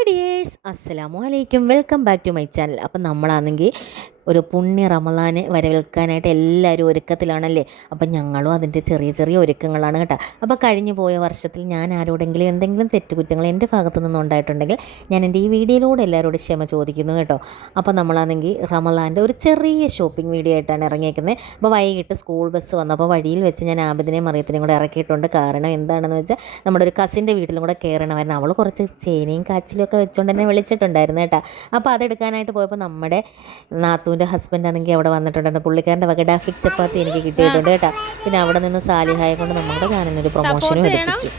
Hi dears, അസ്സലാമു അലൈക്കും. Welcome back to my channel. അപ്പം നമ്മളാണെങ്കിൽ ഒരു പുണ്യ റമളാനെ വരവേൽക്കാനായിട്ട് എല്ലാവരും ഒരുക്കത്തിലാണല്ലേ. അപ്പം ഞങ്ങളും അതിൻ്റെ ചെറിയ ചെറിയ ഒരുക്കങ്ങളാണ് കേട്ടോ. അപ്പോൾ കഴിഞ്ഞു പോയ വർഷത്തിൽ ഞാൻ ആരോടെങ്കിലും എന്തെങ്കിലും തെറ്റുകുറ്റങ്ങൾ എൻ്റെ ഭാഗത്തു നിന്നുണ്ടായിട്ടുണ്ടെങ്കിൽ ഞാൻ എൻ്റെ ഈ വീഡിയോയിലൂടെ എല്ലാവരോടും ക്ഷമ ചോദിക്കുന്നു കേട്ടോ. അപ്പോൾ നമ്മളാണെങ്കിൽ റമളാൻ്റെ ഒരു ചെറിയ ഷോപ്പിംഗ് വീഡിയോ ആയിട്ടാണ് ഇറങ്ങിയേക്കുന്നത്. അപ്പോൾ വൈകിട്ട് സ്കൂൾ ബസ് വന്നപ്പോൾ വഴിയിൽ വെച്ച് ഞാൻ ആബിദിനെയും മറിയത്തിനെയും കൂടെ ഇറക്കിയിട്ടുണ്ട്. കാരണം എന്താണെന്ന് വെച്ചാൽ നമ്മുടെ ഒരു കസിൻ്റെ വീട്ടിലും കൂടെ കയറണമായിരുന്നു. അവൾ കുറച്ച് ചേനയും കാച്ചിലും ഒക്കെ വെച്ചുകൊണ്ട് എന്നെ വിളിച്ചിട്ടുണ്ടായിരുന്നു കേട്ടോ. അപ്പോൾ അതെടുക്കാനായിട്ട് പോയപ്പോൾ നമ്മുടെ നാത്തൂൻ്റെ ഹസ്ബൻഡാണെങ്കിൽ അവിടെ വന്നിട്ടുണ്ടായിരുന്നു. പുള്ളിക്കാരൻ്റെ വക ഡാഫിക് ചപ്പാത്തി എനിക്ക് കിട്ടിയിട്ടുണ്ട് കേട്ടോ. പിന്നെ അവിടെ നിന്ന് സാലിഹായെ കൊണ്ട് നമ്മുടെ ചാനലിനൊരു പ്രൊമോഷനും എടുപ്പിച്ചു.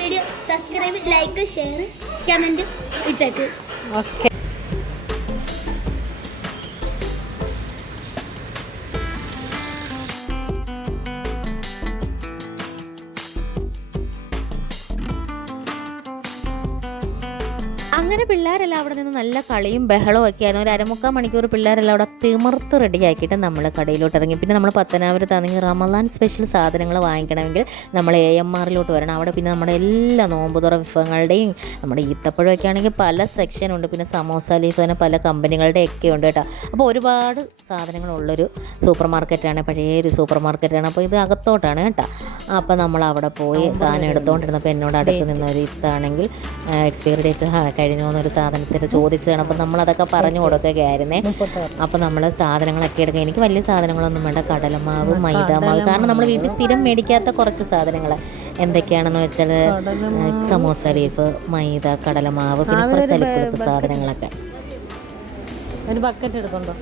Video subscribe, like, share, comment ഇട്ടേക്ക്. ഓക്കെ. അങ്ങനെ പിള്ളേരെല്ലാം അവിടെ നിന്ന് നല്ല കളിയും ബഹളവും ഒക്കെ ആയിരുന്നു. ഒരു അരമുക്കാൽ മണിക്കൂർ പിള്ളേരെല്ലാം അവിടെ തിമിർത്ത് റെഡിയാക്കിയിട്ട് നമ്മൾ കടയിലോട്ട് ഇറങ്ങി. പിന്നെ നമ്മൾ പത്തനാപുരത്താണെങ്കിൽ റമളാൻ സ്പെഷ്യൽ സാധനങ്ങൾ വാങ്ങിക്കണമെങ്കിൽ നമ്മൾ AMRലോട്ട് വരണം. അവിടെ പിന്നെ നമ്മുടെ എല്ലാ നോമ്പുതുറ വിഭവങ്ങളുടെയും നമ്മുടെ ഈത്തപ്പഴമൊക്കെ ആണെങ്കിൽ പല സെക്ഷനുണ്ട്. പിന്നെ സമോസ ലീഫ് തന്നെ പല കമ്പനികളുടെ ഒക്കെ ഉണ്ട് കേട്ടോ. അപ്പോൾ ഒരുപാട് സാധനങ്ങളുള്ളൊരു സൂപ്പർ മാർക്കറ്റാണ്, പഴയൊരു സൂപ്പർ മാർക്കറ്റാണ്. അപ്പോൾ ഇത് അകത്തോട്ടാണ് കേട്ടോ. അപ്പോൾ നമ്മൾ അവിടെ പോയി സാധനം എടുത്തുകൊണ്ടിരുന്നപ്പോൾ എന്നോട് അടുത്ത് നിന്നൊരു ഇത്താണെങ്കിൽ എക്സ്പയറി ഡേറ്റ് കഴിഞ്ഞു എന്നൊരു സാധനത്തിന് ചോദിച്ചതാണ്. അപ്പം നമ്മളതൊക്കെ പറഞ്ഞു കൊടുക്കുകയായിരുന്നേ. അപ്പോൾ നമ്മൾ സാധനങ്ങളൊക്കെ എടുക്കുക. എനിക്ക് വലിയ സാധനങ്ങളൊന്നും വേണ്ട, കടലമാവ്, മൈദാമാവ്. കാരണം നമ്മൾ വീട്ടിൽ സ്ഥിരം മേടിക്കാത്ത കുറച്ച് സാധനങ്ങൾ എന്തൊക്കെയാണെന്ന് വെച്ചാൽ സമോസ ലീഫ്, മൈദ, കടലമാവ്, പിന്നെ കുറച്ച് അലിക്കുളുപ്പ് സാധനങ്ങളൊക്കെ. ഒരു ബക്കറ്റ് എടുക്കുന്നുണ്ടോ?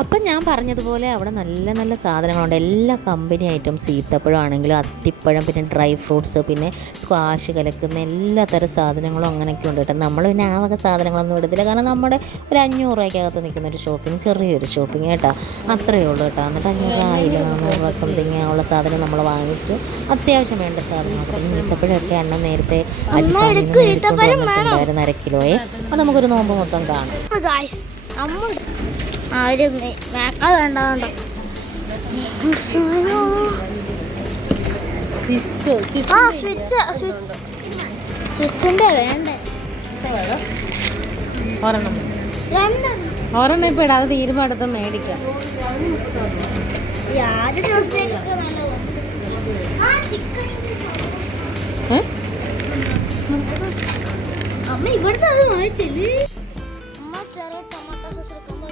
അപ്പം ഞാൻ പറഞ്ഞതുപോലെ അവിടെ നല്ല നല്ല സാധനങ്ങളുണ്ട്. എല്ലാ കമ്പനി ഐറ്റംസ്, ഈത്തപ്പഴം ആണെങ്കിലും അത്തിപ്പഴം, പിന്നെ ഡ്രൈ ഫ്രൂട്ട്സ്, പിന്നെ സ്ക്വാഷ് കലക്കുന്ന എല്ലാ തരം സാധനങ്ങളും അങ്ങനെയൊക്കെ ഉണ്ട് കേട്ടോ. നമ്മൾ പിന്നെ ആ വക സാധനങ്ങളൊന്നും എടുത്തില്ല. കാരണം നമ്മുടെ ഒരു 500 രൂപയ്ക്കകത്ത് നിൽക്കുന്ന ഒരു ഷോപ്പിംഗ്, ചെറിയൊരു ഷോപ്പിംഗ് കേട്ടോ. അത്രയേ ഉള്ളൂ കേട്ടോ. എന്നിട്ട് 500 സംതിങ് ഉള്ള സാധനം നമ്മൾ വാങ്ങിച്ചു. അത്യാവശ്യം വേണ്ട സാധനങ്ങൾ. ഈത്തപ്പഴമൊക്കെ എണ്ണം നേരത്തെ വന്നിട്ടുണ്ടായിരുന്നു 1/2 കിലോയെ. അപ്പോൾ നമുക്കൊരു നോമ്പ് മൊത്തം കാണും. ഒരെണ്ണം ഇപ്പം ഇടാതെ തീരുമാനം എടുത്ത് മേടിക്കാം. അമ്മ ഇവിടുത്തെ അത് വാങ്ങിച്ചില്ലേ? അമ്മ ചെറിയ ടൊമാറ്റോ സോസ് എടുക്കുമ്പോൾ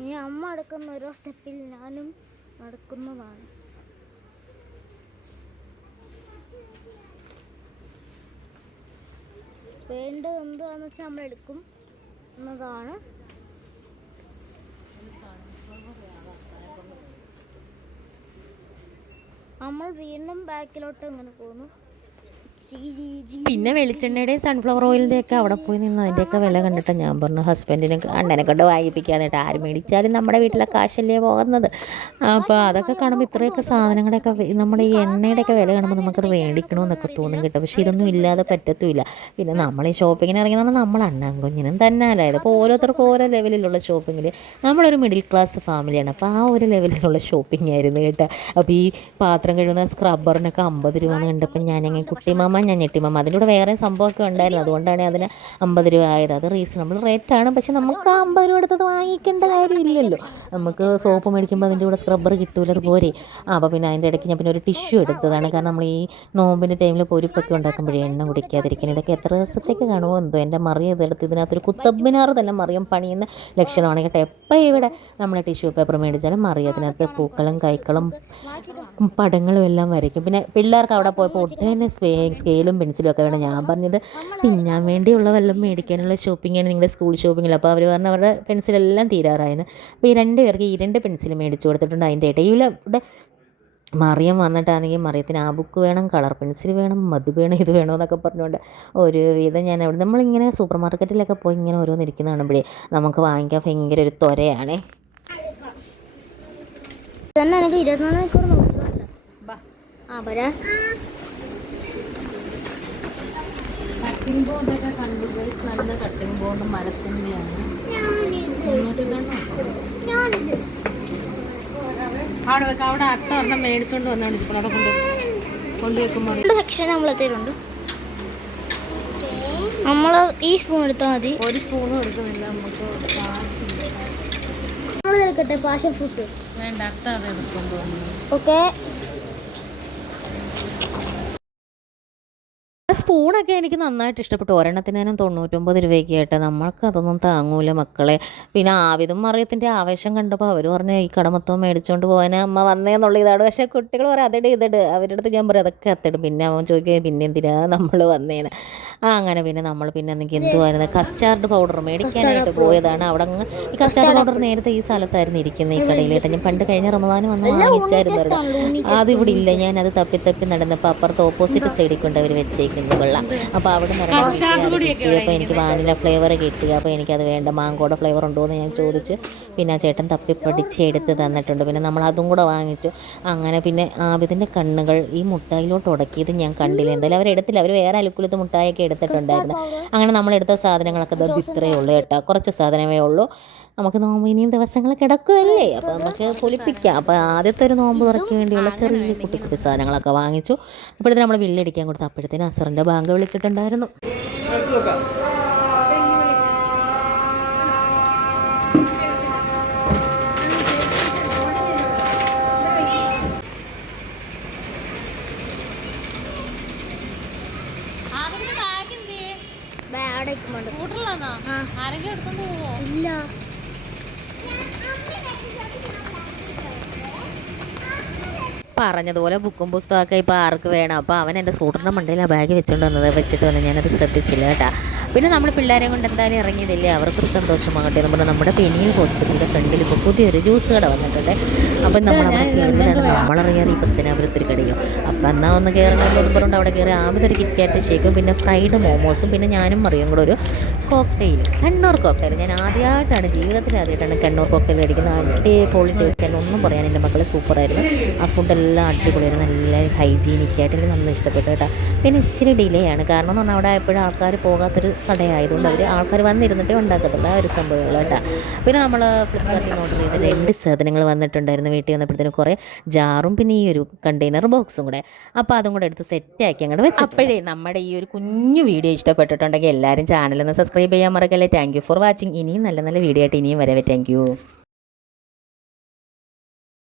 ഇനി അമ്മ നടക്കുന്ന ഓരോ സ്റ്റെപ്പിൽ ഞാനും നടക്കുന്നതാണ്. വേണ്ടത് എന്താണെന്ന് വെച്ചാൽ നമ്മൾ എടുക്കും എന്നതാണ്. നമ്മൾ വീണ്ടും ബാക്കിലോട്ട് ഇങ്ങനെ പോകുന്നു. പിന്നെ വെളിച്ചെണ്ണയുടെയും സൺഫ്ലവർ ഓയിലിൻ്റെയൊക്കെ അവിടെ പോയി നിന്ന് അതിൻ്റെയൊക്കെ വില കണ്ടിട്ട് ഞാൻ പറഞ്ഞു ഹസ്ബൻഡിന് അണ്ണനെ കൊണ്ട് വാങ്ങിപ്പിക്കാനായിട്ട്. ആര് മേടിച്ചാലും നമ്മുടെ വീട്ടിലെ കാശല്ലേ പോകുന്നത്. അപ്പോൾ അതൊക്കെ കാണുമ്പോൾ ഇത്രയൊക്കെ സാധനങ്ങളുടെയൊക്കെ നമ്മുടെ ഈ എണ്ണയുടെയൊക്കെ വില കാണുമ്പോൾ നമുക്കത് മേടിക്കണമെന്നൊക്കെ തോന്നും കേട്ടോ. പക്ഷേ ഇതൊന്നും ഇല്ലാതെ പറ്റത്തുമില്ല. പിന്നെ നമ്മൾ ഈ ഷോപ്പിങ്ങിന് ഇറങ്ങിയെന്ന് പറഞ്ഞാൽ നമ്മൾ അണ്ണൻ കുഞ്ഞിനും തന്നെ അല്ലായത്. അപ്പോൾ ഓരോരുത്തർക്കും ഓരോ ലെവലിലുള്ള ഷോപ്പിങ്ങിൽ നമ്മളൊരു മിഡിൽ ക്ലാസ് ഫാമിലിയാണ്. അപ്പോൾ ആ ഒരു ലെവലിലുള്ള ഷോപ്പിംഗ് ആയിരുന്നു കേട്ടോ. അപ്പോൾ ഈ പാത്രം കഴുകുന്ന സ്ക്രബ്ബറിനൊക്കെ 50 രൂപ എന്ന് കണ്ടപ്പോൾ ഞാനങ്ങനെ കുട്ടിമാമ ഞാൻ ഞെട്ടിമാമ അതിൻ്റെ കൂടെ വേറെ സംഭവമൊക്കെ ഉണ്ടായിരുന്നു. അതുകൊണ്ടാണ് അതിന് 50 രൂപ ആയത്. അത് റീസണബിൾ റേറ്റാണ്. പക്ഷെ നമുക്ക് 50 രൂപ എടുത്തത് വാങ്ങിക്കേണ്ട കാര്യമില്ലല്ലോ. നമുക്ക് സോപ്പ് മേടിക്കുമ്പോൾ അതിൻ്റെ കൂടെ സ്ക്രബ്ബർ കിട്ടൂല, അതുപോലെ. അപ്പോൾ പിന്നെ അതിൻ്റെ ഇടയ്ക്ക് ഞാൻ പിന്നെ ഒരു ടിഷ്യൂ എടുത്തതാണ്. കാരണം നമ്മൾ ഈ നോമ്പിൻ്റെ ടൈമിൽ പൊരിപ്പൊക്കെ ഉണ്ടാക്കുമ്പോഴേ എണ്ണ കുടിക്കാതിരിക്കണം. ഇതൊക്കെ എത്ര ദിവസത്തേക്ക് കാണുമോ എന്തോ. എൻ്റെ മറിയം ഇതെടുത്ത് ഇതിനകത്തൊരു കുത്തബ്ബിനാർ തന്നെ മറിയം പണിയുന്ന ലക്ഷണമാണ് കേട്ടോ. എപ്പോൾ ഇവിടെ നമ്മൾ ടിഷ്യൂ പേപ്പർ മേടിച്ചാലും മറിയത്തിനകത്ത് പൂക്കളും കൈക്കളും പടങ്ങളും എല്ലാം വരയ്ക്കും. പിന്നെ പിള്ളേർക്ക് അവിടെ പോയപ്പോൾ ഒട്ടേറെ സ്കെയിലും പെൻസിലും ഒക്കെ വേണം. ഞാൻ പറഞ്ഞത് തിന്നാൻ വേണ്ടിയുള്ള വല്ലതും മേടിക്കാനുള്ള ഷോപ്പിങ്ങാണ് നിങ്ങളുടെ സ്കൂൾ ഷോപ്പിങ്ങിൽ. അപ്പോൾ അവർ പറഞ്ഞ അവരുടെ പെൻസിലെല്ലാം തീരാറായിരുന്നു. അപ്പോൾ ഈ 2 പേർക്ക് ഈ 2 പെൻസിൽ മേടിച്ചു കൊടുത്തിട്ടുണ്ട്. അതിൻ്റെ ഇടയിൽ ഇവിടെ മറിയം വന്നിട്ടാണെങ്കിൽ മറിയത്തിന് ആ ബുക്ക് വേണം, കളർ പെൻസിൽ വേണം, അത് വേണം, ഇത് വേണമെന്നൊക്കെ പറഞ്ഞുകൊണ്ട് ഒരു വിധം ഞാൻ അവിടെ നമ്മളിങ്ങനെ സൂപ്പർ മാർക്കറ്റിലൊക്കെ പോയി ഇങ്ങനെ ഓരോന്ന് ഇരിക്കുന്ന കാണുമ്പോഴേ നമുക്ക് വാങ്ങിക്കാൻ ഭയങ്കര ഒരു ത്വരയാണേ. തന്നെ എനിക്ക് 24 മണിക്കൂർ നോക്കിക്കോണ്ട. ആ പോരാ. കട്ടിംഗ് ബോർഡൊക്കെ കണ്ടു പോയി. നല്ല കട്ടിംഗ് ബോർഡ് മരത്തിൻ്റെയാണ്. അവിടെ വെക്കാം. അവിടെ അട്ട ഒരെണ്ണം മേടിച്ചോണ്ട് വന്നാണ് ഇപ്പോൾ അവിടെ കൊണ്ടുവെക്കുമ്പോൾ സെക്ഷൻ നമ്മളെത്തിയിട്ടുണ്ട്. നമ്മൾ ഈ സ്പൂൺ എടുത്താൽ മതി. ഒരു സ്പൂണും എടുക്കുന്നില്ല നമുക്ക്. നമ്മൾ എടുക്കട്ടെ പാഷൻ ഫ്രൂട്ട്. വേണ്ട, അട്ട അത് എടുക്കൊണ്ട് വന്നു. ഓക്കെ. സ്പൂണൊക്കെ എനിക്ക് നന്നായിട്ട് ഇഷ്ടപ്പെട്ടു. ഒരെണ്ണത്തിനും 99 രൂപയ്ക്ക് കേട്ടോ. നമ്മൾക്കതൊന്നും താങ്ങൂല മക്കളെ. പിന്നെ ആവിതും മറിയത്തിൻ്റെ ആവേശം കണ്ടപ്പോൾ അവർ പറഞ്ഞു ഈ കട മൊത്തം മേടിച്ചുകൊണ്ട് പോകാൻ അമ്മ വന്നേന്നുള്ള ഇതാണ്. പക്ഷേ കുട്ടികൾ പറയും അതിട് ഇതിട്. അവരുടെ അടുത്ത് ഞാൻ പറയും അതൊക്കെ അത്തിടും. പിന്നെ അവൻ ചോദിക്കുക പിന്നെ എന്തിനാ നമ്മൾ വന്നേന്ന്. അങ്ങനെ പിന്നെ നമ്മൾ പിന്നെ എനിക്ക് എന്തുവായിരുന്നു കസ്റ്റാർഡ് പൗഡർ മേടിക്കാനായിട്ട് പോയതാണ്. അവിടെ അങ്ങ് ഈ കസ്റ്റാർഡ് പൗഡർ നേരത്തെ ഈ സ്ഥലത്തായിരുന്നു ഇരിക്കുന്നത്, ഈ കടയിൽ കേട്ടോ. ഞാൻ പണ്ട് കഴിഞ്ഞ റമദാൻ വന്ന് വാങ്ങിച്ചായിരുന്നു. അതിവിടെ ഇല്ല. ഞാനത് തപ്പി നടന്നപ്പോൾ അപ്പുറത്ത് ഓപ്പോസിറ്റ് സൈഡിൽ കൊണ്ട് അവർ വെച്ചേക്കുന്നത് കൊള്ളാം. അപ്പോൾ അവിടെ കിട്ടിയപ്പോൾ എനിക്ക് വാനില ഫ്ലേവർ കിട്ടി. അപ്പോൾ എനിക്കത് വേണ്ട, മാങ്കോടെ ഫ്ലേവർ ഉണ്ടോ എന്ന് ഞാൻ ചോദിച്ച് പിന്നെ ആ ചേട്ടൻ തപ്പിപ്പടിച്ച് എടുത്ത് തന്നിട്ടുണ്ട്. പിന്നെ നമ്മൾ അതും കൂടെ വാങ്ങിച്ചു. അങ്ങനെ പിന്നെ ആബിദിൻ്റെ കണ്ണുകൾ ഈ മുട്ടായിലോട്ട് ഉടക്കിയത് ഞാൻ കണ്ടില്ല. എന്തായാലും അവരെടുത്തില്ല. അവർ വേറെ അലുക്കുലത്ത് മുട്ടായൊക്കെ എടുത്തിട്ടുണ്ടായിരുന്നു. അങ്ങനെ നമ്മളെടുത്ത സാധനങ്ങളൊക്കെ ഇത്രയേ ഉള്ളൂ കേട്ടോ. കുറച്ച് സാധനമേ ഉള്ളൂ. നമുക്ക് നോമ്പ് ഇനിയും ദിവസങ്ങൾ കിടക്കുമല്ലേ, അപ്പോൾ നമുക്ക് പൊലിപ്പിക്കാം. അപ്പോൾ ആദ്യത്തെ ഒരു നോമ്പ് തുറയ്ക്ക് വേണ്ടിയുള്ള ചെറിയ കുട്ടി സാധനങ്ങളൊക്കെ വാങ്ങിച്ചു. അപ്പോഴത്തേന് നമ്മൾ ബില്ലടിക്കാൻ കൊടുത്തു. അപ്പോഴത്തേന് അസറിൻ്റെ ബാങ്ക് വിളിച്ചിട്ടുണ്ടായിരുന്നു. ആരെങ്കിലും എടുത്തോണ്ട് പോവോ? ഇല്ല. പറഞ്ഞതുപോലെ ബുക്കും പുസ്തകമൊക്കെ ഇപ്പോൾ ആർക്ക് വേണം. അപ്പോൾ അവൻ എൻ്റെ സ്കൂട്ടറിൻ്റെ മണ്ടയിൽ ആ ബാഗ് വെച്ചിട്ട് വന്ന് ഞാനത് ശ്രദ്ധിച്ചില്ല കേട്ടോ. പിന്നെ നമ്മൾ പിള്ളേരെ കൊണ്ട് എന്തായാലും ഇറങ്ങിയതില്ലേ, അവർക്കൊരു സന്തോഷമാകട്ടെ എന്ന് പറഞ്ഞാൽ നമ്മുടെ പെനിയൽ ഹോസ്പിറ്റലിൻ്റെ ഫ്രണ്ടിൽ ഇപ്പോൾ പുതിയൊരു ജ്യൂസ് കട വന്നിട്ടുണ്ട്. അപ്പം നമ്മളറിയാതെ ഈ പത്തനാപുരത്തൊരു കടയോ. അപ്പം എന്നാൽ ഒന്ന് കയറണമെന്ന് പറഞ്ഞുകൊണ്ട് അവിടെ കയറി ആദ്യത്തൊരു കിറ്റ്കാറ്റ് ഷേക്കും പിന്നെ ഫ്രൈഡ് മോമോസും പിന്നെ ഞാനും മറിയും കൂടെ ഒരു കോക്ടെയിൽ, കണ്ണൂർ കോക്ടെയിൽ. ഞാൻ ജീവിതത്തിൽ ആദ്യമായിട്ടാണ് കണ്ണൂർ കോക്ടെയിൽ അടിക്കുന്നത്. അടിപൊളി ടേസ്റ്റ് ആയിരുന്നു. ഒന്നും പറയാൻ എൻ്റെ മക്കളെ സൂപ്പറായിരുന്നു. ആ ഫുഡെല്ലാം അടിപൊളിയായിരുന്നു. നല്ല ഹൈജീനിക്കായിട്ട് എനിക്ക് നന്നായി ഇഷ്ടപ്പെട്ടു കേട്ടോ. പിന്നെ ഇച്ചിരി ഡിലേ ആണ്. കാരണം എന്ന് പറഞ്ഞാൽ അവിടെ എപ്പോഴും ആൾക്കാർ പോകാത്തൊരു കടയായതുകൊണ്ട് ആൾക്കാർ വന്നിരുന്നിട്ടേ ഉണ്ടാക്കത്തുള്ള ആ ഒരു സംഭവങ്ങൾ കേട്ടോ. പിന്നെ നമ്മൾ ഫ്ലിപ്കാർട്ടിൽ ഓർഡർ ചെയ്ത 2 സാധനങ്ങൾ വന്നിട്ടുണ്ടായിരുന്നു. വീട്ടിൽ വന്നപ്പോഴത്തേനും കുറേ ജാറും പിന്നെ ഈ ഒരു കണ്ടെയ്നർ ബോക്സും കൂടെ. അപ്പോൾ അതും കൂടെ എടുത്ത് സെറ്റാക്കി അങ്ങോട്ട് വെച്ചു. അപ്പോഴേ നമ്മുടെ ഈ ഒരു കുഞ്ഞു വീഡിയോ ഇഷ്ടപ്പെട്ടിട്ടുണ്ടെങ്കിൽ എല്ലാവരും ചാനലൊന്ന് സബ്സ്ക്രൈബ് ചെയ്യാൻ മറക്കല്ലേ. Thank you for watching. ഇനിയും നല്ല നല്ല വീഡിയോ ആയിട്ട് ഇനിയും വരവേ. Thank you.